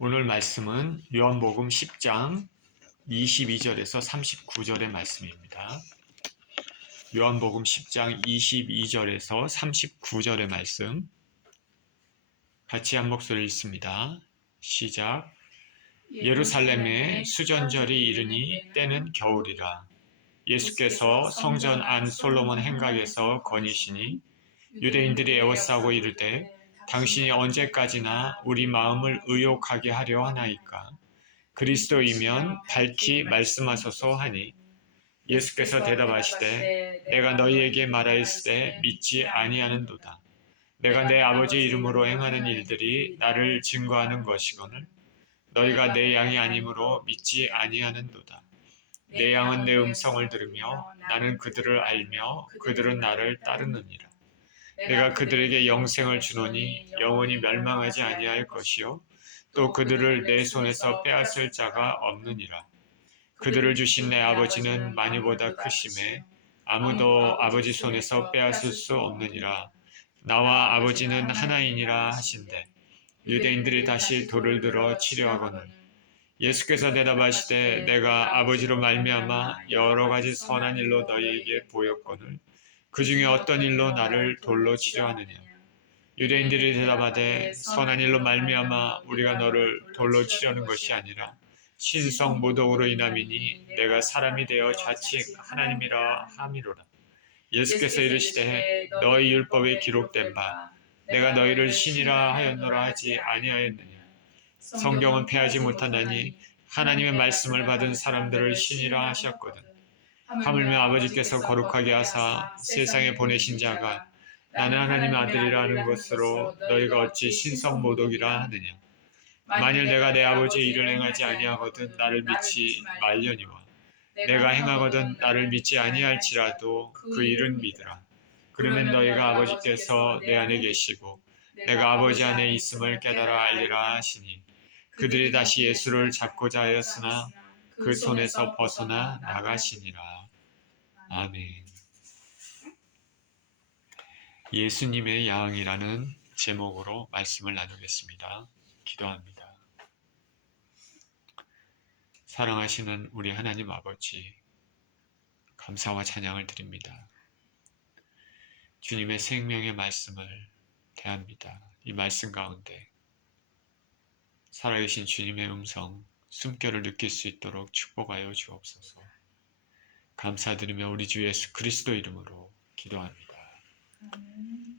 오늘 말씀은 요한복음 10장 22절에서 39절의 말씀입니다. 요한복음 10장 22절에서 39절의 말씀 같이 한 목소리 읽습니다. 시작. 예루살렘에 수전절이 이르니 때는 겨울이라. 예수께서 성전 안 솔로몬 행각에서 거니시니 유대인들이 애워싸고 이르되 당신이 언제까지나 우리 마음을 의욕하게 하려 하나이까? 그리스도이면 밝히 말씀하소서 하니 예수께서 대답하시되 내가 너희에게 말하였으되 믿지 아니하는도다. 내가 내 아버지 이름으로 행하는 일들이 나를 증거하는 것이거늘 너희가 내 양이 아니므로 믿지 아니하는도다. 내 양은 내 음성을 들으며 나는 그들을 알며 그들은 나를 따르느니라. 내가 그들에게 영생을 주노니 영원히 멸망하지 아니할 것이요 또 그들을 내 손에서 빼앗을 자가 없느니라. 그들을 주신 내 아버지는 많이보다 크심에 아무도 아버지 손에서 빼앗을 수 없느니라. 나와 아버지는 하나이니라 하신대 유대인들이 다시 돌을 들어 치려하거늘 예수께서 대답하시되 내가 아버지로 말미암아 여러 가지 선한 일로 너희에게 보였거늘 그 중에 어떤 일로 나를 돌로 치려하느냐. 유대인들이 대답하되 선한 일로 말미암아 우리가 너를 돌로 치려는 것이 아니라 신성 모독으로 인함이니 내가 사람이 되어 자칭 하나님이라 함이로라. 예수께서 이르시되 너희 율법에 기록된 바 내가 너희를 신이라 하였노라 하지 아니하였느냐. 성경은 패하지 못하나니 하나님의 말씀을 받은 사람들을 신이라 하셨거든. 하물며 아버지께서 거룩하게 하사 세상에 보내신 자가 나는 하나님의 아들이라는 것으로 너희가 어찌 신성모독이라 하느냐. 만일 내가 내 아버지의 일을 행하지 아니하거든 나를 믿지 말려니와 내가 행하거든 나를 믿지 아니할지라도 그 일은 믿으라. 그러면 너희가 아버지께서 내 안에 계시고 내가 아버지 안에 있음을 깨달아 알리라 하시니 그들이 다시 예수를 잡고자 하였으나 그 손에서 벗어나 나가시니라. 아멘. 예수님의 양이라는 제목으로 말씀을 나누겠습니다. 기도합니다. 사랑하시는 우리 하나님 아버지, 감사와 찬양을 드립니다. 주님의 생명의 말씀을 대합니다. 이 말씀 가운데 살아계신 주님의 음성, 숨결을 느낄 수 있도록 축복하여 주옵소서. 감사드리며 우리 주 예수 그리스도 이름으로 기도합니다.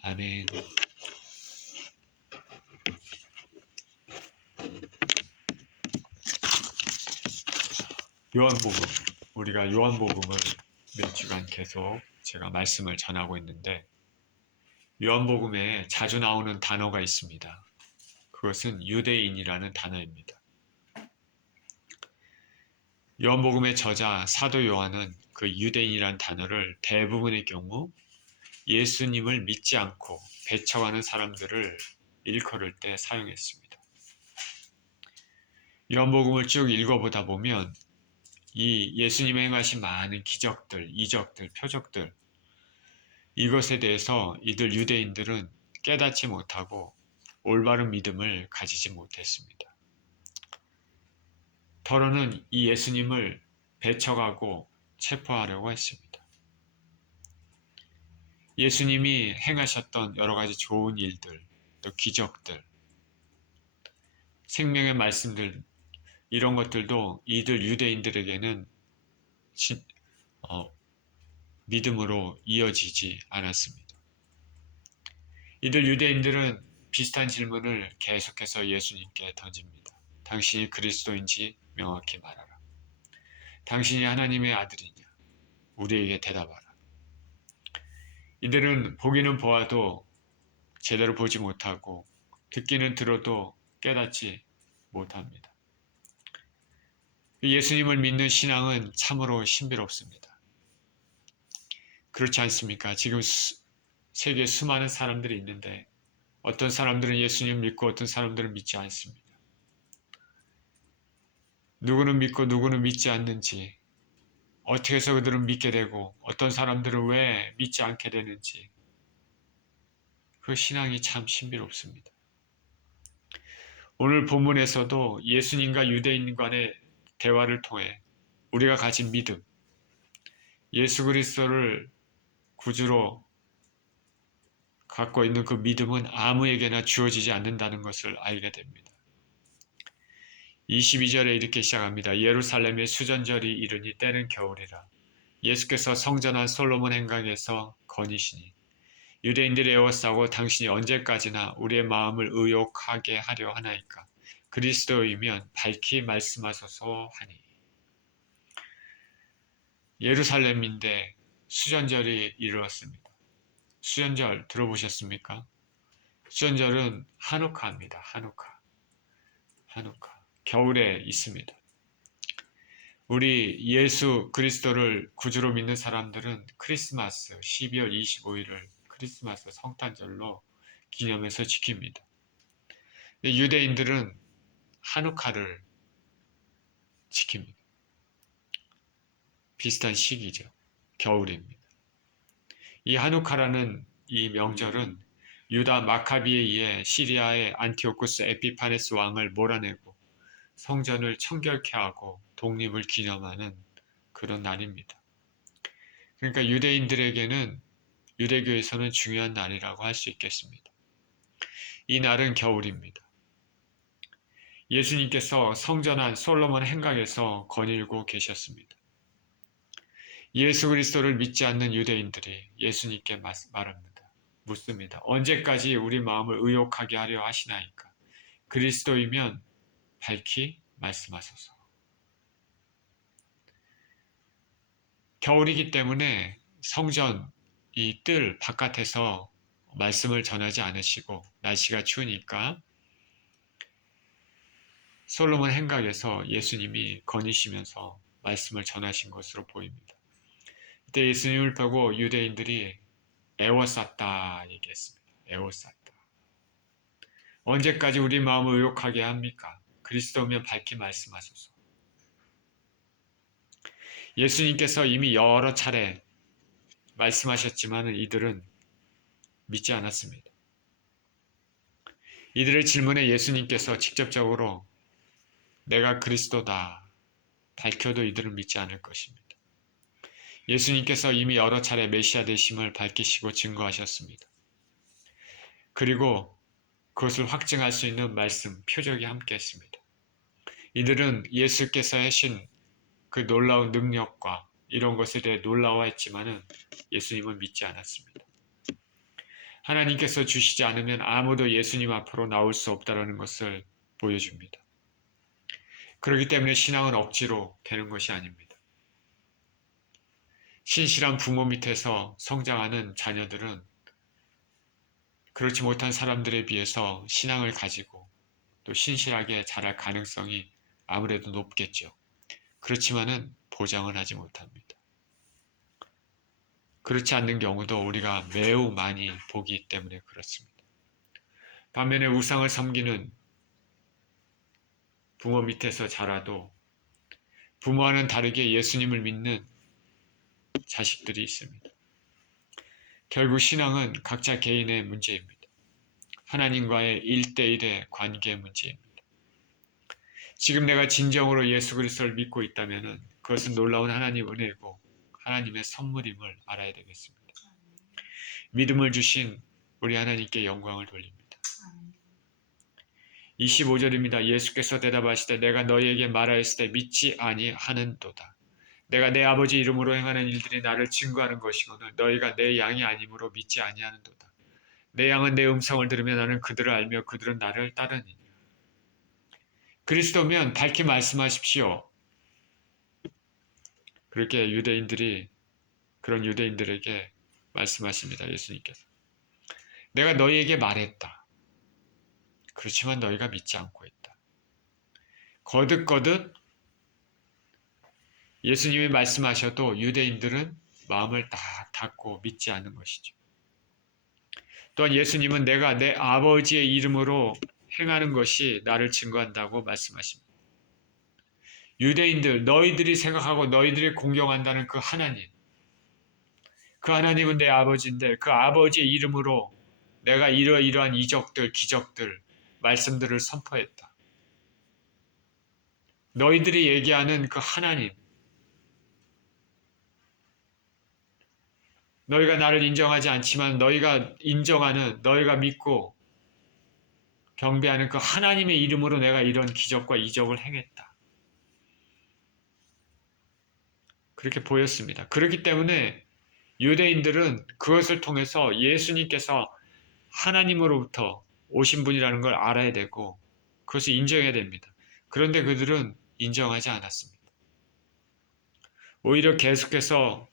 아멘. 요한복음, 우리가 요한복음을 몇 주간 계속 제가 말씀을 전하고 있는데 요한복음에 자주 나오는 단어가 있습니다. 그것은 유대인이라는 단어입니다. 요한복음의 저자 사도 요한은 그 유대인이라는 단어를 대부분의 경우 예수님을 믿지 않고 배척하는 사람들을 일컬을 때 사용했습니다. 요한복음을 쭉 읽어보다 보면 이 예수님의 행하신 많은 기적들, 이적들, 표적들 이것에 대해서 이들 유대인들은 깨닫지 못하고 올바른 믿음을 가지지 못했습니다. 더러는 이 예수님을 배척하고 체포하려고 했습니다. 예수님이 행하셨던 여러 가지 좋은 일들, 또 기적들, 생명의 말씀들 이런 것들도 이들 유대인들에게는 믿음으로 이어지지 않았습니다. 이들 유대인들은 비슷한 질문을 계속해서 예수님께 던집니다. 당신이 그리스도인지 명확히 말하라. 당신이 하나님의 아들이냐? 우리에게 대답하라. 이들은 보기는 보아도 제대로 보지 못하고 듣기는 들어도 깨닫지 못합니다. 예수님을 믿는 신앙은 참으로 신비롭습니다. 그렇지 않습니까? 지금 세계에 수많은 사람들이 있는데 어떤 사람들은 예수님을 믿고 어떤 사람들은 믿지 않습니다. 누구는 믿고 누구는 믿지 않는지, 어떻게 해서 그들은 믿게 되고 어떤 사람들은 왜 믿지 않게 되는지 그 신앙이 참 신비롭습니다. 오늘 본문에서도 예수님과 유대인 간의 대화를 통해 우리가 가진 믿음, 예수 그리스도를 구주로 갖고 있는 그 믿음은 아무에게나 주어지지 않는다는 것을 알게 됩니다. 22절에 이렇게 시작합니다. 예루살렘의 수전절이 이르니 때는 겨울이라. 예수께서 성전한 솔로몬 행각에서 거니시니 유대인들이 에워싸고 당신이 언제까지나 우리의 마음을 의욕하게 하려 하나이까. 그리스도이면 밝히 말씀하소서 하니. 예루살렘인데 수전절이 이르렀습니다. 수전절 들어보셨습니까? 수전절은 하누카입니다. 하누카. 겨울에 있습니다. 우리 예수 그리스도를 구주로 믿는 사람들은 크리스마스 12월 25일을 크리스마스 성탄절로 기념해서 지킵니다. 유대인들은 하누카를 지킵니다. 비슷한 시기죠. 겨울입니다. 이 하누카라는 이 명절은 유다 마카비에 의해 시리아의 안티오쿠스 에피파네스 왕을 몰아내고 성전을 청결케 하고 독립을 기념하는 그런 날입니다. 그러니까 유대인들에게는 유대교에서는 중요한 날이라고 할 수 있겠습니다. 이 날은 겨울입니다. 예수님께서 성전한 솔로몬 행각에서 거닐고 계셨습니다. 예수 그리스도를 믿지 않는 유대인들이 예수님께 말합니다. 묻습니다. 언제까지 우리 마음을 의욕하게 하려 하시나이까? 그리스도이면 밝히 말씀하소서. 겨울이기 때문에 성전 이 뜰 바깥에서 말씀을 전하지 않으시고 날씨가 추우니까 솔로몬 행각에서 예수님이 거니시면서 말씀을 전하신 것으로 보입니다. 그때 예수님을 보고 유대인들이 애워쌌다 얘기했습니다. 애워쌌다. 언제까지 우리 마음을 의욕하게 합니까? 그리스도면 밝히 말씀하소서. 예수님께서 이미 여러 차례 말씀하셨지만 이들은 믿지 않았습니다. 이들의 질문에 예수님께서 직접적으로 내가 그리스도다 밝혀도 이들은 믿지 않을 것입니다. 예수님께서 이미 여러 차례 메시아 되심을 밝히시고 증거하셨습니다. 그리고 그것을 확증할 수 있는 말씀, 표적이 함께했습니다. 이들은 예수께서 하신 그 놀라운 능력과 이런 것에 대해 놀라워했지만은 예수님은 믿지 않았습니다. 하나님께서 주시지 않으면 아무도 예수님 앞으로 나올 수 없다는 것을 보여줍니다. 그렇기 때문에 신앙은 억지로 되는 것이 아닙니다. 신실한 부모 밑에서 성장하는 자녀들은 그렇지 못한 사람들에 비해서 신앙을 가지고 또 신실하게 자랄 가능성이 아무래도 높겠죠. 그렇지만은 보장은 하지 못합니다. 그렇지 않는 경우도 우리가 매우 많이 보기 때문에 그렇습니다. 반면에 우상을 섬기는 부모 밑에서 자라도 부모와는 다르게 예수님을 믿는 자식들이 있습니다. 결국 신앙은 각자 개인의 문제입니다. 하나님과의 1대1의 관계의 문제입니다. 지금 내가 진정으로 예수 그리스도를 믿고 있다면 그것은 놀라운 하나님 은혜고 하나님의 선물임을 알아야 되겠습니다. 믿음을 주신 우리 하나님께 영광을 돌립니다. 25절입니다. 예수께서 대답하시되 내가 너희에게 말하였을 때 믿지 아니하는도다. 내가 내 아버지 이름으로 행하는 일들이 나를 증거하는 것이거늘 너희가 내 양이 아니므로 믿지 아니하는도다. 내 양은 내 음성을 들으며 나는 그들을 알며 그들은 나를 따르니라. 그리스도면 밝히 말씀하십시오. 그렇게 그런 유대인들에게 말씀하십니다. 예수님께서. 내가 너희에게 말했다. 그렇지만 너희가 믿지 않고 있다. 거듭거듭 예수님이 말씀하셔도 유대인들은 마음을 딱 닫고 믿지 않는 것이죠. 또한 예수님은 내가 내 아버지의 이름으로 행하는 것이 나를 증거한다고 말씀하십니다. 유대인들, 너희들이 생각하고 너희들이 공경한다는 그 하나님은 내 아버지인데 그 아버지의 이름으로 내가 이러이러한 이적들, 기적들, 말씀들을 선포했다. 너희들이 얘기하는 그 하나님, 너희가 나를 인정하지 않지만 너희가 인정하는, 너희가 믿고 경배하는 그 하나님의 이름으로 내가 이런 기적과 이적을 행했다. 그렇게 보였습니다. 그렇기 때문에 유대인들은 그것을 통해서 예수님께서 하나님으로부터 오신 분이라는 걸 알아야 되고 그것을 인정해야 됩니다. 그런데 그들은 인정하지 않았습니다. 오히려 계속해서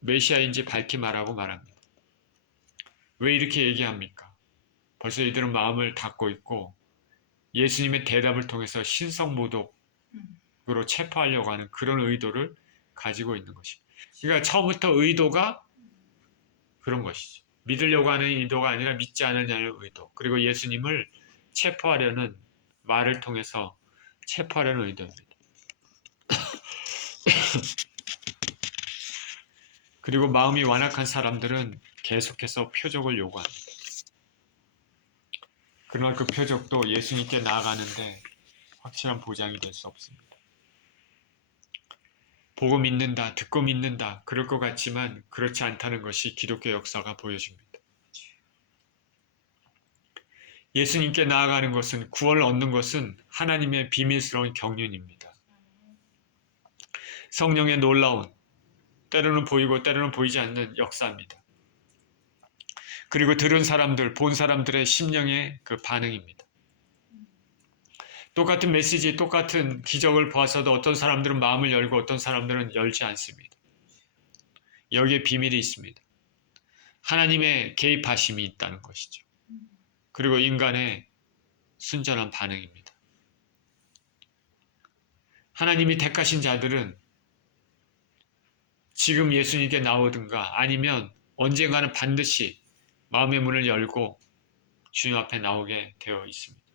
메시아인지 밝히 말하고 말합니다. 왜 이렇게 얘기합니까? 벌써 이들은 마음을 닫고 있고 예수님의 대답을 통해서 신성모독으로 체포하려고 하는 그런 의도를 가지고 있는 것입니다. 그러니까 처음부터 의도가 그런 것이죠. 믿으려고 하는 의도가 아니라 믿지 않으려는 의도. 그리고 예수님을 체포하려는 말을 통해서 체포하려는 의도입니다. 그리고 마음이 완악한 사람들은 계속해서 표적을 요구합니다. 그러나 그 표적도 예수님께 나아가는데 확실한 보장이 될 수 없습니다. 보고 믿는다, 듣고 믿는다, 그럴 것 같지만 그렇지 않다는 것이 기독교 역사가 보여줍니다. 예수님께 나아가는 것은, 구원을 얻는 것은 하나님의 비밀스러운 경륜입니다. 성령의 놀라운, 때로는 보이고 때로는 보이지 않는 역사입니다. 그리고 들은 사람들, 본 사람들의 심령의 그 반응입니다. 똑같은 메시지, 똑같은 기적을 보아서도 어떤 사람들은 마음을 열고 어떤 사람들은 열지 않습니다. 여기에 비밀이 있습니다. 하나님의 개입하심이 있다는 것이죠. 그리고 인간의 순전한 반응입니다. 하나님이 택하신 자들은 지금 예수님께 나오든가 아니면 언젠가는 반드시 마음의 문을 열고 주님 앞에 나오게 되어 있습니다.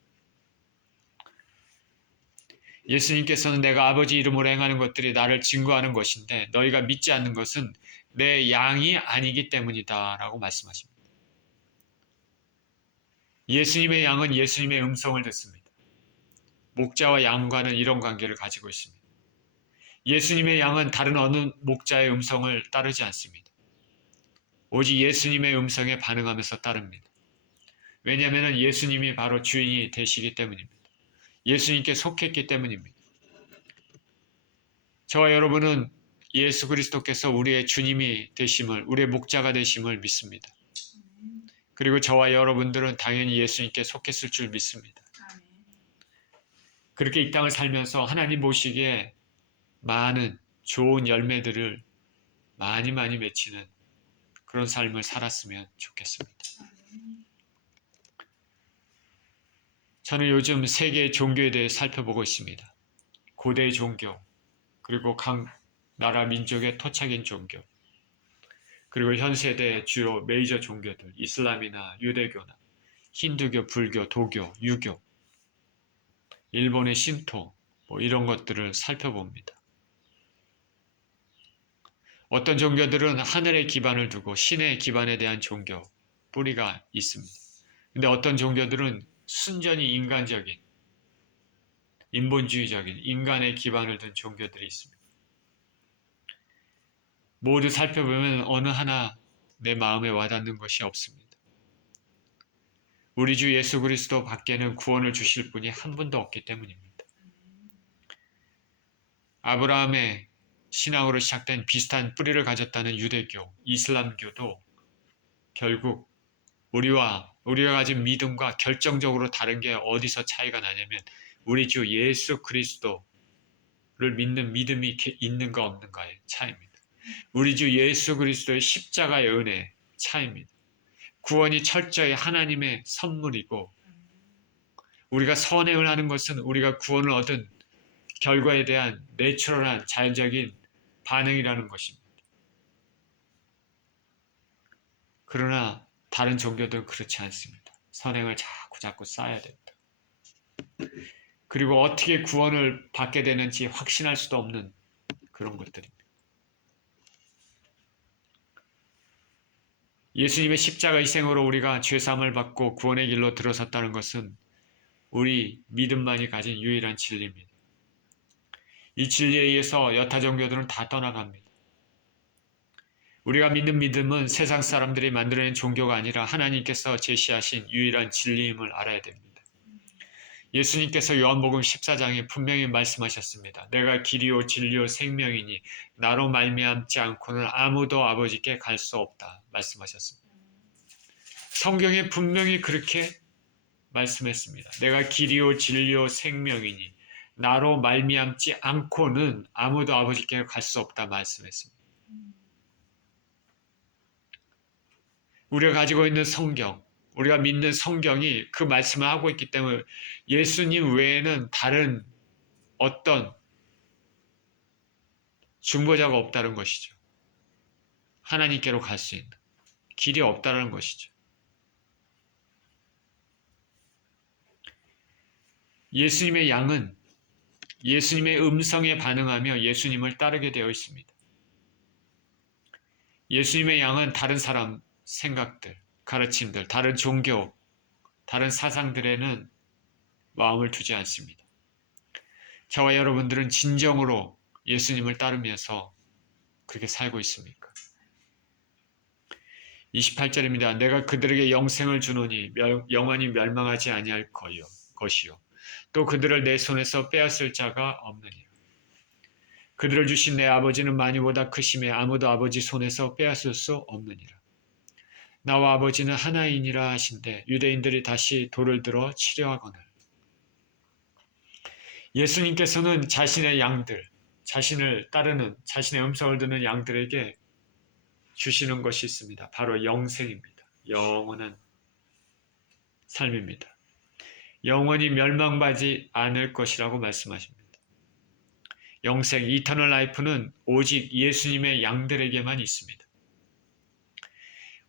예수님께서는 내가 아버지 이름으로 행하는 것들이 나를 증거하는 것인데 너희가 믿지 않는 것은 내 양이 아니기 때문이다 라고 말씀하십니다. 예수님의 양은 예수님의 음성을 듣습니다. 목자와 양과는 이런 관계를 가지고 있습니다. 예수님의 양은 다른 어느 목자의 음성을 따르지 않습니다. 오직 예수님의 음성에 반응하면서 따릅니다. 왜냐하면 예수님이 바로 주인이 되시기 때문입니다. 예수님께 속했기 때문입니다. 저와 여러분은 예수 그리스도께서 우리의 주님이 되심을, 우리의 목자가 되심을 믿습니다. 그리고 저와 여러분들은 당연히 예수님께 속했을 줄 믿습니다. 그렇게 이 땅을 살면서 하나님 보시기에 많은 좋은 열매들을 많이 맺히는 그런 삶을 살았으면 좋겠습니다. 저는 요즘 세계의 종교에 대해 살펴보고 있습니다. 고대의 종교, 그리고 각 나라 민족의 토착인 종교, 그리고 현 세대의 주요 메이저 종교들, 이슬람이나 유대교나 힌두교, 불교, 도교, 유교, 일본의 신토, 이런 것들을 살펴봅니다. 어떤 종교들은 하늘에 기반을 두고 신의 기반에 대한 종교, 뿌리가 있습니다. 근데 어떤 종교들은 순전히 인간적인, 인본주의적인 인간의 기반을 둔 종교들이 있습니다. 모두 살펴보면 어느 하나 내 마음에 와닿는 것이 없습니다. 우리 주 예수 그리스도 밖에는 구원을 주실 분이 한 분도 없기 때문입니다. 아브라함의 신앙으로 시작된 비슷한 뿌리를 가졌다는 유대교, 이슬람교도 결국 우리가 가진 믿음과 결정적으로 다른 게 어디서 차이가 나냐면 우리 주 예수 그리스도를 믿는 믿음이 있는가 없는가의 차이입니다. 우리 주 예수 그리스도의 십자가의 은혜의 차이입니다. 구원이 철저히 하나님의 선물이고 우리가 선행을 하는 것은 우리가 구원을 얻은 결과에 대한 내추럴한 자연적인 반응이라는 것입니다. 그러나 다른 종교들은 그렇지 않습니다. 선행을 자꾸 쌓아야 됩니다. 그리고 어떻게 구원을 받게 되는지 확신할 수도 없는 그런 것들입니다. 예수님의 십자가 희생으로 우리가 죄사함을 받고 구원의 길로 들어섰다는 것은 우리 믿음만이 가진 유일한 진리입니다. 이 진리에 의해서 여타 종교들은 다 떠나갑니다. 우리가 믿는 믿음은 세상 사람들이 만들어낸 종교가 아니라 하나님께서 제시하신 유일한 진리임을 알아야 됩니다. 예수님께서 요한복음 14장에 분명히 말씀하셨습니다. 내가 길이요 진리요 생명이니 나로 말미암지 않고는 아무도 아버지께 갈 수 없다 말씀하셨습니다. 성경에 분명히 그렇게 말씀했습니다. 내가 길이요 진리요 생명이니 나로 말미암지 않고는 아무도 아버지께 갈 수 없다 말씀했습니다. 우리가 가지고 있는 성경, 우리가 믿는 성경이 그 말씀을 하고 있기 때문에 예수님 외에는 다른 어떤 중보자가 없다는 것이죠. 하나님께로 갈 수 있는 길이 없다는 것이죠. 예수님의 양은 예수님의 음성에 반응하며 예수님을 따르게 되어 있습니다. 예수님의 양은 다른 사람 생각들, 가르침들, 다른 종교, 다른 사상들에는 마음을 두지 않습니다. 저와 여러분들은 진정으로 예수님을 따르면서 그렇게 살고 있습니까? 28절입니다. 내가 그들에게 영생을 주노니 영원히 멸망하지 아니할 것이요. 또 그들을 내 손에서 빼앗을 자가 없느니라. 그들을 주신 내 아버지는 많이보다 크심에 아무도 아버지 손에서 빼앗을 수 없느니라. 나와 아버지는 하나이니라 하신대 유대인들이 다시 돌을 들어 치려하거늘. 예수님께서는 자신의 양들, 자신을 따르는, 자신의 음성을 듣는 양들에게 주시는 것이 있습니다. 바로 영생입니다. 영원한 삶입니다. 영원히 멸망하지 않을 것이라고 말씀하십니다. 영생, 이터널 라이프는 오직 예수님의 양들에게만 있습니다.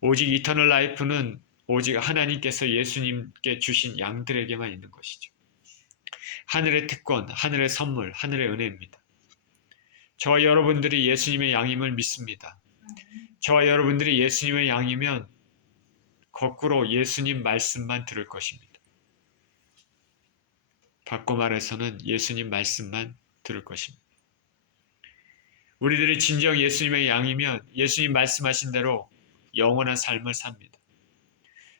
오직 이터널 라이프는 오직 하나님께서 예수님께 주신 양들에게만 있는 것이죠. 하늘의 특권, 하늘의 선물, 하늘의 은혜입니다. 저와 여러분들이 예수님의 양임을 믿습니다. 저와 여러분들이 예수님의 양이면 거꾸로 예수님 말씀만 들을 것입니다. 바꿔 말해서는 예수님 말씀만 들을 것입니다. 우리들이 진정 예수님의 양이면 예수님 말씀하신 대로 영원한 삶을 삽니다.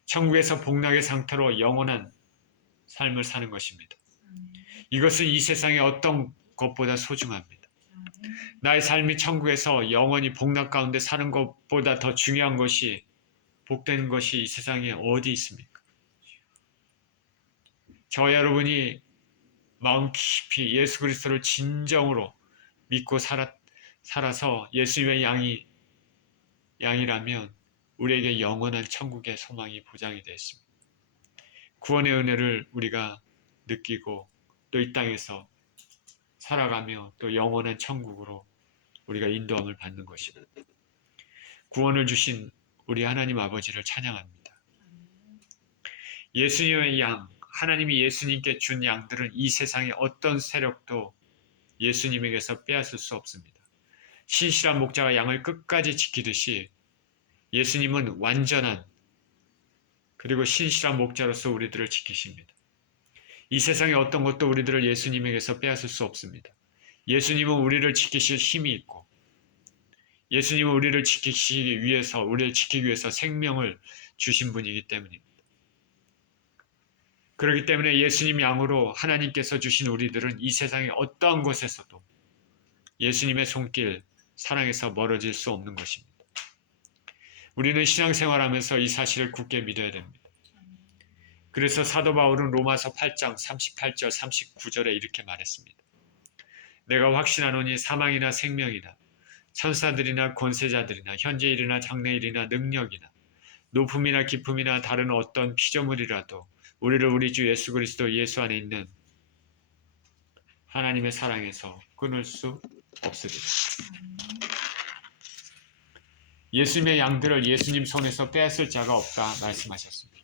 천국에서 복락의 상태로 영원한 삶을 사는 것입니다. 이것은 이 세상의 어떤 것보다 소중합니다. 나의 삶이 천국에서 영원히 복락 가운데 사는 것보다 더 중요한 것이, 복된 것이 이 세상에 어디 있습니까? 저와 여러분이 마음 깊이 예수 그리스도를 진정으로 믿고 살아서 예수님의 양이라면 우리에게 영원한 천국의 소망이 보장이 되어 있습니다. 구원의 은혜를 우리가 느끼고 또 이 땅에서 살아가며 또 영원한 천국으로 우리가 인도함을 받는 것입니다. 구원을 주신 우리 하나님 아버지를 찬양합니다. 예수님의 양, 하나님이 예수님께 준 양들은 이 세상의 어떤 세력도 예수님에게서 빼앗을 수 없습니다. 신실한 목자가 양을 끝까지 지키듯이 예수님은 완전한 그리고 신실한 목자로서 우리들을 지키십니다. 이 세상의 어떤 것도 우리들을 예수님에게서 빼앗을 수 없습니다. 예수님은 우리를 지키실 힘이 있고 예수님은 우리를 지키기 위해서 생명을 주신 분이기 때문입니다. 그렇기 때문에 예수님 양으로 하나님께서 주신 우리들은 이 세상의 어떠한 곳에서도 예수님의 손길, 사랑에서 멀어질 수 없는 것입니다. 우리는 신앙생활하면서 이 사실을 굳게 믿어야 됩니다. 그래서 사도 바울은 로마서 8장 38절 39절에 이렇게 말했습니다. 내가 확신하노니 사망이나 생명이나 천사들이나 권세자들이나 현재일이나 장래일이나 능력이나 높음이나 깊음이나 다른 어떤 피조물이라도 우리를 우리 주 예수 그리스도 예수 안에 있는 하나님의 사랑에서 끊을 수 없으리라. 예수님의 양들을 예수님 손에서 빼앗을 자가 없다 말씀하셨습니다.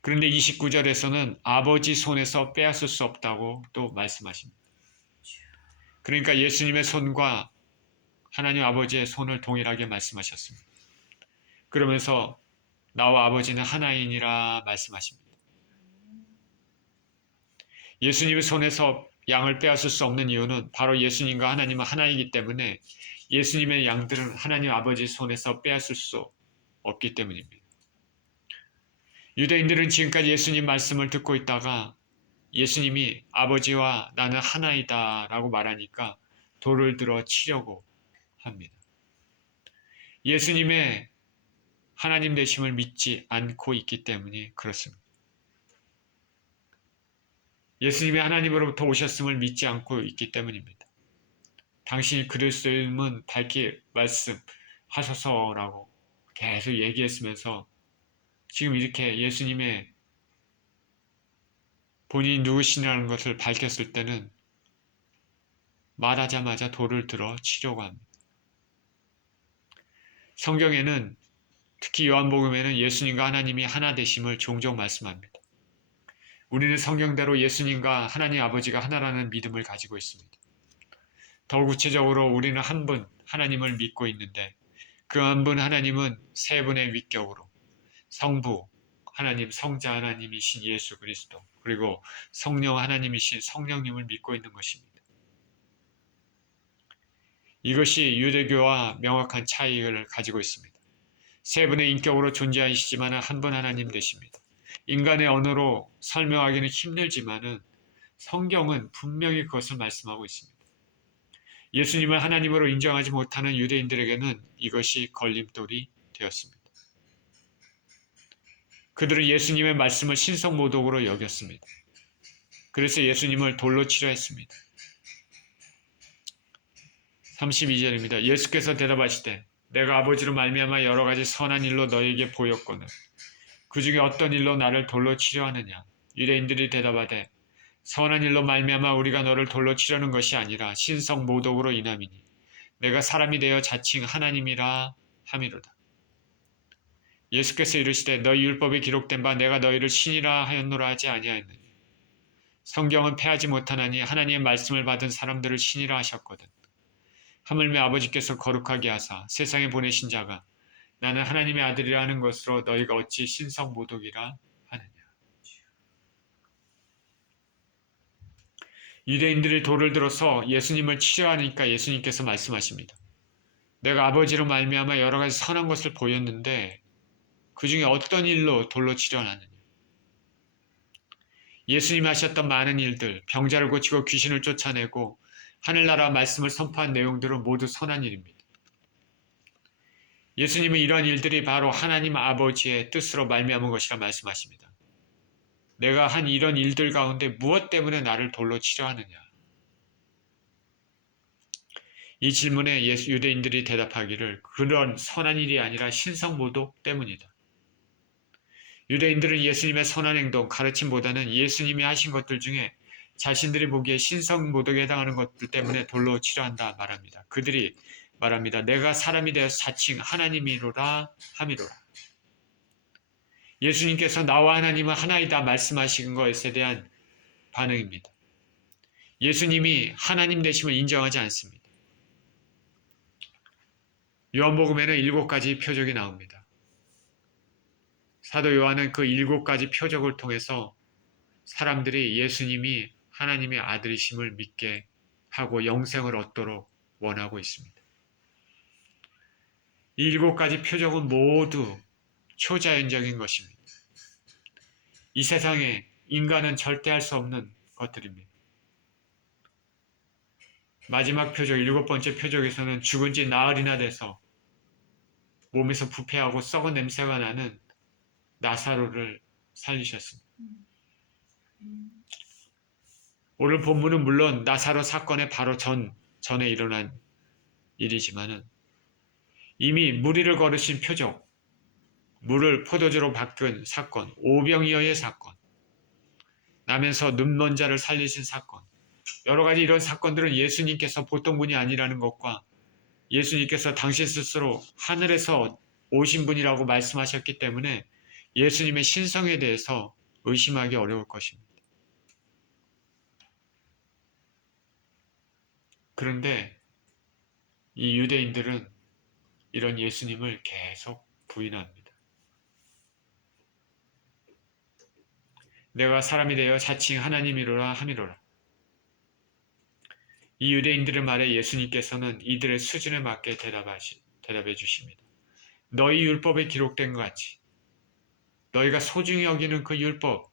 그런데 29절에서는 아버지 손에서 빼앗을 수 없다고 또 말씀하십니다. 그러니까 예수님의 손과 하나님 아버지의 손을 동일하게 말씀하셨습니다. 그러면서 나와 아버지는 하나이니라 말씀하십니다. 예수님의 손에서 양을 빼앗을 수 없는 이유는 바로 예수님과 하나님은 하나이기 때문에 예수님의 양들은 하나님 아버지 손에서 빼앗을 수 없기 때문입니다. 유대인들은 지금까지 예수님 말씀을 듣고 있다가 예수님이 아버지와 나는 하나이다 라고 말하니까 돌을 들어 치려고 합니다. 예수님의 하나님 되심을 믿지 않고 있기 때문에 그렇습니다. 예수님이 하나님으로부터 오셨음을 믿지 않고 있기 때문입니다. 당신이 그리스도임은 밝히 말씀하셔서라고 계속 얘기했으면서 지금 이렇게 예수님의 본인이 누구시냐는 것을 밝혔을 때는 말하자마자 돌을 들어 치려고 합니다. 성경에는 특히 요한복음에는 예수님과 하나님이 하나 되심을 종종 말씀합니다. 우리는 성경대로 예수님과 하나님 아버지가 하나라는 믿음을 가지고 있습니다. 더 구체적으로 우리는 한 분 하나님을 믿고 있는데 그 한 분 하나님은 세 분의 위격으로 성부 하나님, 성자 하나님이신 예수 그리스도 그리고 성령 하나님이신 성령님을 믿고 있는 것입니다. 이것이 유대교와 명확한 차이를 가지고 있습니다. 세 분의 인격으로 존재하시지만 한 분 하나님 되십니다. 인간의 언어로 설명하기는 힘들지만 성경은 분명히 그것을 말씀하고 있습니다. 예수님을 하나님으로 인정하지 못하는 유대인들에게는 이것이 걸림돌이 되었습니다. 그들은 예수님의 말씀을 신성모독으로 여겼습니다. 그래서 예수님을 돌로 치려 했습니다. 32절입니다. 예수께서 대답하시되 내가 아버지로 말미암아 여러 가지 선한 일로 너희에게 보였거늘 그 중에 어떤 일로 나를 돌로 치려 하느냐. 유대인들이 대답하되 선한 일로 말미암아 우리가 너를 돌로 치려는 것이 아니라 신성모독으로 인함이니 내가 사람이 되어 자칭 하나님이라 함이로다. 예수께서 이르시되 너희 율법에 기록된 바 내가 너희를 신이라 하였노라 하지 아니하였느냐. 성경은 패하지 못하나니 하나님의 말씀을 받은 사람들을 신이라 하셨거든. 하물며 아버지께서 거룩하게 하사 세상에 보내신 자가 나는 하나님의 아들이라 하는 것으로 너희가 어찌 신성모독이라 하느냐. 유대인들이 돌을 들어서 예수님을 치려 하니까 예수님께서 말씀하십니다. 내가 아버지로 말미암아 여러 가지 선한 것을 보였는데 그 중에 어떤 일로 돌로 치려 하느냐. 예수님이 하셨던 많은 일들, 병자를 고치고 귀신을 쫓아내고 하늘나라 말씀을 선포한 내용들은 모두 선한 일입니다. 예수님은 이러한 일들이 바로 하나님 아버지의 뜻으로 말미암은 것이라 말씀하십니다. 내가 한 이런 일들 가운데 무엇 때문에 나를 돌로 치려 하느냐? 이 질문에 유대인들이 대답하기를 그런 선한 일이 아니라 신성모독 때문이다. 유대인들은 예수님의 선한 행동, 가르침보다는 예수님이 하신 것들 중에 자신들이 보기에 신성모독에 해당하는 것들 때문에 돌로 치려 한다 말합니다. 그들이 말합니다. 내가 사람이 되어 자칭 하나님이로라 함이로라. 예수님께서 나와 하나님은 하나이다 말씀하신 것에 대한 반응입니다. 예수님이 하나님 되심을 인정하지 않습니다. 요한복음에는 7가지 표적이 나옵니다. 사도 요한은 그 7가지 표적을 통해서 사람들이 예수님이 하나님의 아들이심을 믿게 하고 영생을 얻도록 원하고 있습니다. 이 7가지 표적은 모두 초자연적인 것입니다. 이 세상에 인간은 절대 할 수 없는 것들입니다. 마지막 표적, 7번째 표적에서는 죽은 지 나흘이나 돼서 몸에서 부패하고 썩은 냄새가 나는 나사로를 살리셨습니다. 오늘 본문은 물론 나사로 사건의 바로 전에 일어난 일이지만은 이미 무리를 걸으신 표적, 물을 포도주로 바꾼 사건, 오병이어의 사건, 나면서 눈먼 자를 살리신 사건, 여러 가지 이런 사건들은 예수님께서 보통 분이 아니라는 것과 예수님께서 당신 스스로 하늘에서 오신 분이라고 말씀하셨기 때문에 예수님의 신성에 대해서 의심하기 어려울 것입니다. 그런데 이 유대인들은 이런 예수님을 계속 부인합니다. 내가 사람이 되어 자칭 하나님이로라 함이로라. 이 유대인들의 말에 예수님께서는 이들의 수준에 맞게 대답해 주십니다. 너희 율법에 기록된 것 같이, 너희가 소중히 여기는 그 율법,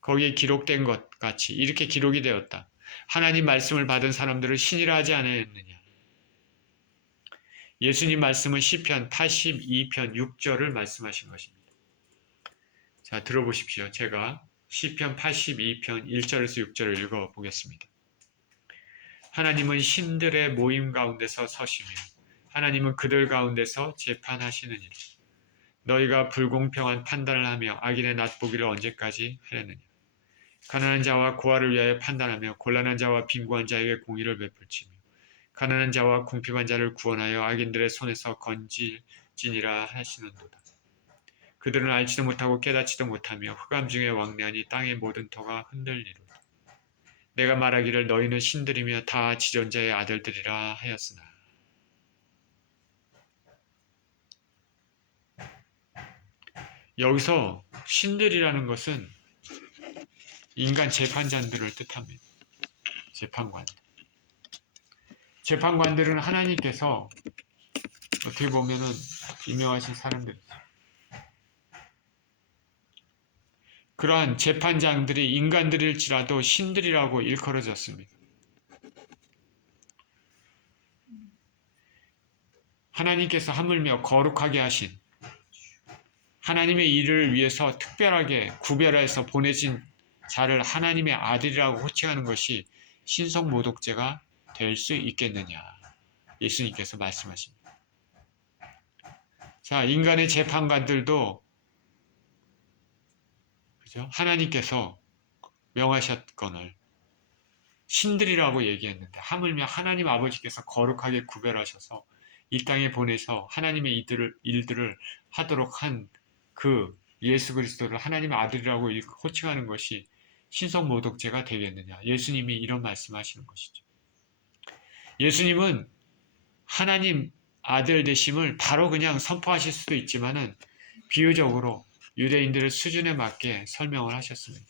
거기에 기록된 것 같이 이렇게 기록이 되었다. 하나님 말씀을 받은 사람들을 신이라 하지 않았느냐. 예수님 말씀은 시편 82편 6절을 말씀하신 것입니다. 자, 들어보십시오. 제가 시편 82편 1절에서 6절을 읽어보겠습니다. 하나님은 신들의 모임 가운데서 서시며 하나님은 그들 가운데서 재판하시느니라. 너희가 불공평한 판단을 하며 악인의 낫보기를 언제까지 하려느냐. 가난한 자와 고아를 위하여 판단하며 곤란한 자와 빈곤한 자에게 공의를 베풀지며 가난한 자와 궁핍한 자를 구원하여 악인들의 손에서 건질지니라 하시는도다. 그들은 알지도 못하고 깨닫지도 못하며 흑암 중에 왕래하니 땅의 모든 터가 흔들리로다. 내가 말하기를 너희는 신들이며 다 지존자의 아들들이라 하였으나 여기서 신들이라는 것은 인간 재판관들을 뜻합니다. 재판관들은 하나님께서 어떻게 보면은 임명하신 사람들이죠. 그러한 재판장들이 인간들일지라도 신들이라고 일컬어졌습니다. 하나님께서 하물며 거룩하게 하신 하나님의 일을 위해서 특별하게 구별해서 보내진 자를 하나님의 아들이라고 호칭하는 것이 신성모독죄가 될 수 있겠느냐. 예수님께서 말씀하십니다. 자, 인간의 재판관들도 그죠? 하나님께서 명하셨거늘 신들이라고 얘기했는데 하물며 하나님 아버지께서 거룩하게 구별하셔서 이 땅에 보내서 하나님의 일들을 하도록 한 그 예수 그리스도를 하나님의 아들이라고 호칭하는 것이 신성모독죄가 되겠느냐. 예수님이 이런 말씀하시는 것이죠. 예수님은 하나님 아들 되심을 바로 그냥 선포하실 수도 있지만은 비유적으로 유대인들의 수준에 맞게 설명을 하셨습니다.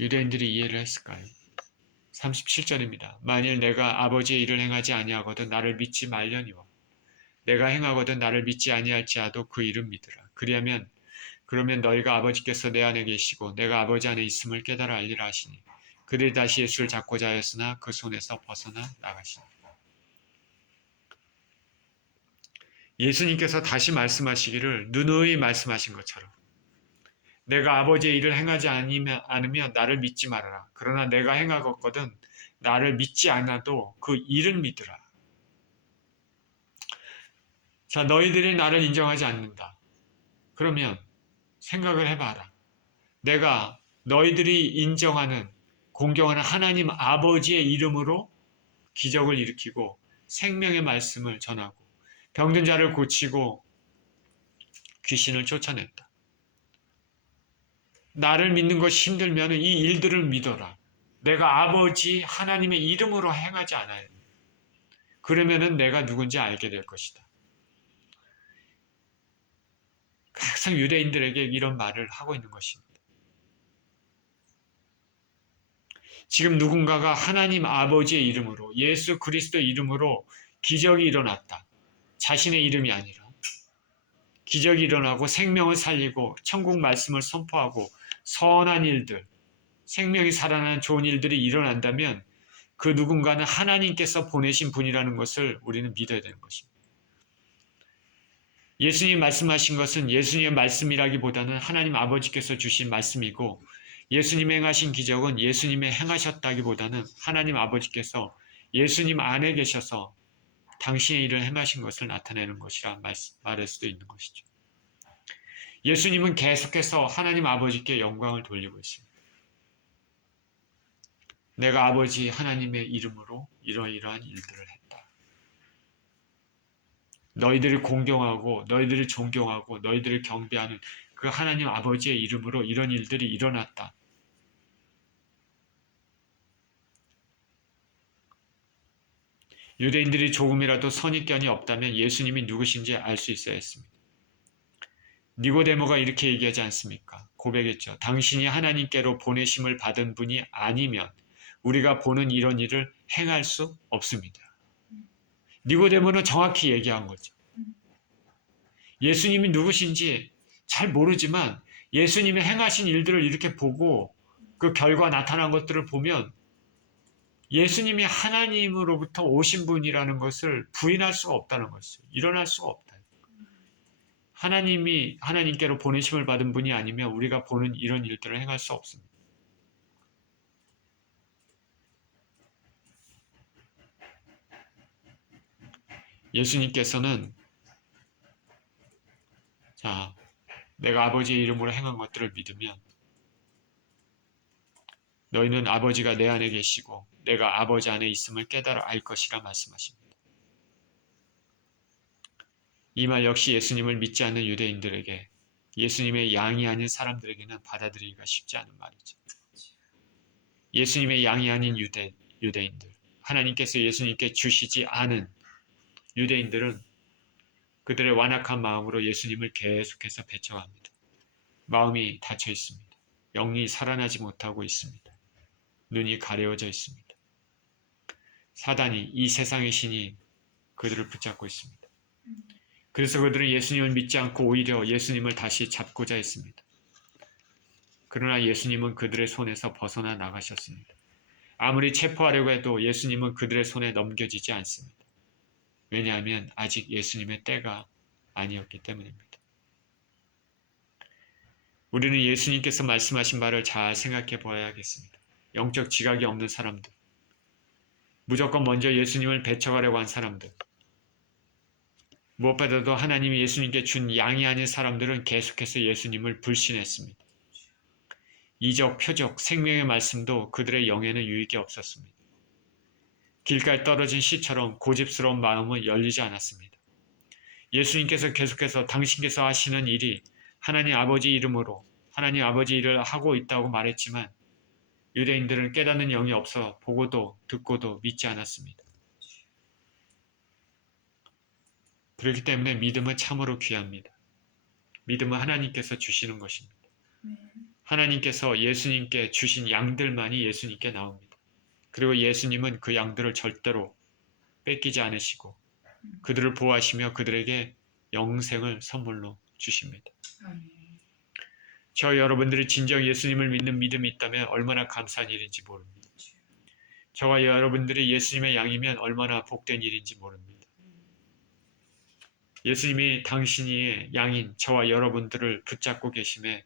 유대인들이 이해를 했을까요? 37절입니다. 만일 내가 아버지의 일을 행하지 아니하거든 나를 믿지 말려니와 내가 행하거든 나를 믿지 아니할지라도 그 일은 믿으라. 그러면 너희가 아버지께서 내 안에 계시고 내가 아버지 안에 있음을 깨달아 알리라 하시니 그들이 다시 예수를 잡고자 하였으나 그 손에서 벗어나 나가시니. 예수님께서 다시 말씀하시기를 누누이 말씀하신 것처럼 내가 아버지의 일을 행하지 않으면 나를 믿지 말아라. 그러나 내가 행하거든 나를 믿지 않아도 그 일은 믿으라. 자, 너희들이 나를 인정하지 않는다. 그러면 생각을 해봐라. 내가 너희들이 인정하는 공경하는 하나님 아버지의 이름으로 기적을 일으키고 생명의 말씀을 전하고 병든 자를 고치고 귀신을 쫓아냈다. 나를 믿는 것이 힘들면 이 일들을 믿어라. 내가 아버지 하나님의 이름으로 행하지 않아요. 그러면은 내가 누군지 알게 될 것이다. 항상 유대인들에게 이런 말을 하고 있는 것입니다. 지금 누군가가 하나님 아버지의 이름으로 예수 그리스도 이름으로 기적이 일어났다. 자신의 이름이 아니라 기적이 일어나고 생명을 살리고 천국 말씀을 선포하고 선한 일들, 생명이 살아나는 좋은 일들이 일어난다면 그 누군가는 하나님께서 보내신 분이라는 것을 우리는 믿어야 되는 것입니다. 예수님 말씀하신 것은 예수님의 말씀이라기보다는 하나님 아버지께서 주신 말씀이고 예수님이 행하신 기적은 예수님이 행하셨다기보다는 하나님 아버지께서 예수님 안에 계셔서 당신의 일을 행하신 것을 나타내는 것이라 말할 수도 있는 것이죠. 예수님은 계속해서 하나님 아버지께 영광을 돌리고 있습니다. 내가 아버지 하나님의 이름으로 이러이러한 일들을 했다. 너희들을 공경하고 너희들을 존경하고 너희들을 경배하는 그 하나님 아버지의 이름으로 이런 일들이 일어났다. 유대인들이 조금이라도 선입견이 없다면 예수님이 누구신지 알 수 있어야 했습니다. 니고데모가 이렇게 얘기하지 않습니까? 고백했죠. 당신이 하나님께로 보내심을 받은 분이 아니면 우리가 보는 이런 일을 행할 수 없습니다. 니고데모는 정확히 얘기한 거죠. 예수님이 누구신지 잘 모르지만 예수님이 행하신 일들을 이렇게 보고 그 결과 나타난 것들을 보면 예수님이 하나님으로부터 오신 분이라는 것을 부인할 수가 없다는 것이죠. 일어날 수가 없다. 하나님이 하나님께로 보내심을 받은 분이 아니면 우리가 보는 이런 일들을 행할 수 없습니다. 예수님께서는 자, 내가 아버지의 이름으로 행한 것들을 믿으면 너희는 아버지가 내 안에 계시고 내가 아버지 안에 있음을 깨달아 알 것이라 말씀하십니다. 이 말 역시 예수님을 믿지 않는 유대인들에게 예수님의 양이 아닌 사람들에게는 받아들이기가 쉽지 않은 말이죠. 예수님의 양이 아닌 유대인들, 하나님께서 예수님께 주시지 않은 유대인들은 그들의 완악한 마음으로 예수님을 계속해서 배척합니다. 마음이 닫혀 있습니다. 영이 살아나지 못하고 있습니다. 눈이 가려워져 있습니다. 사단이, 이 세상의 신이 그들을 붙잡고 있습니다. 그래서 그들은 예수님을 믿지 않고 오히려 예수님을 다시 잡고자 했습니다. 그러나 예수님은 그들의 손에서 벗어나 나가셨습니다. 아무리 체포하려고 해도 예수님은 그들의 손에 넘겨지지 않습니다. 왜냐하면 아직 예수님의 때가 아니었기 때문입니다. 우리는 예수님께서 말씀하신 바를 잘 생각해 보아야겠습니다. 영적 지각이 없는 사람들, 무조건 먼저 예수님을 배척하려고 한 사람들, 무엇보다도 하나님이 예수님께 준 양이 아닌 사람들은 계속해서 예수님을 불신했습니다. 이적, 표적, 생명의 말씀도 그들의 영에는 유익이 없었습니다. 길가에 떨어진 씨처럼 고집스러운 마음은 열리지 않았습니다. 예수님께서 계속해서 당신께서 하시는 일이 하나님 아버지 이름으로 하나님 아버지 일을 하고 있다고 말했지만 유대인들은 깨닫는 영이 없어 보고도 듣고도 믿지 않았습니다. 그렇기 때문에 믿음은 참으로 귀합니다. 믿음은 하나님께서 주시는 것입니다. 하나님께서 예수님께 주신 양들만이 예수님께 나옵니다. 그리고 예수님은 그 양들을 절대로 뺏기지 않으시고 그들을 보호하시며 그들에게 영생을 선물로 주십니다. 저 여러분들이 진정 예수님을 믿는 믿음이 있다면 얼마나 감사한 일인지 모릅니다. 저와 여러분들이 예수님의 양이면 얼마나 복된 일인지 모릅니다. 예수님이 당신이 양인 저와 여러분들을 붙잡고 계심에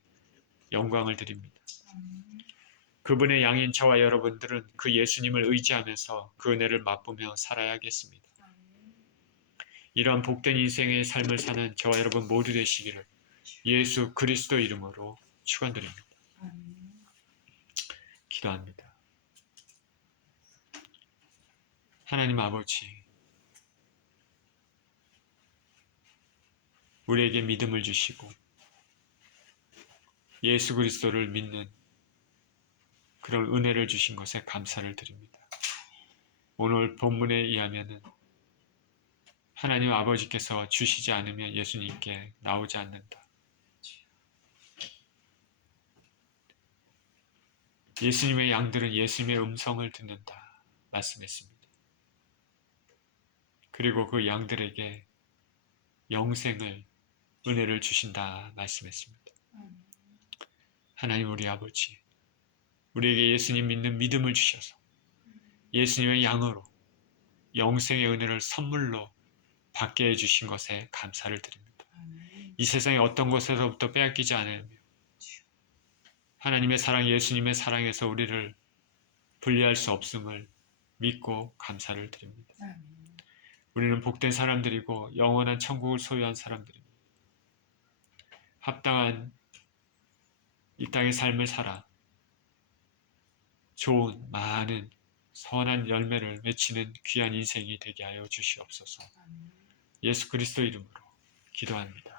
영광을 드립니다. 그분의 양인 저와 여러분들은 그 예수님을 의지하면서 그 은혜를 맛보며 살아야겠습니다. 이러한 복된 인생의 삶을 사는 저와 여러분 모두 되시기를 예수 그리스도 이름으로 축원드립니다. 기도합니다. 하나님 아버지, 우리에게 믿음을 주시고 예수 그리스도를 믿는 그런 은혜를 주신 것에 감사를 드립니다. 오늘 본문에 의하면은 하나님 아버지께서 주시지 않으면 예수님께 나오지 않는다. 예수님의 양들은 예수님의 음성을 듣는다 말씀했습니다. 그리고 그 양들에게 영생을 은혜를 주신다 말씀했습니다. 하나님 우리 아버지, 우리에게 예수님 믿는 믿음을 주셔서 예수님의 양으로 영생의 은혜를 선물로 받게 해주신 것에 감사를 드립니다. 이 세상의 어떤 것에서부터 빼앗기지 않으며 하나님의 사랑, 예수님의 사랑에서 우리를 분리할 수 없음을 믿고 감사를 드립니다. 우리는 복된 사람들이고 영원한 천국을 소유한 사람들입니다. 합당한 이 땅의 삶을 살아 좋은 많은 선한 열매를 맺히는 귀한 인생이 되게 하여 주시옵소서. 예수 그리스도 이름으로 기도합니다.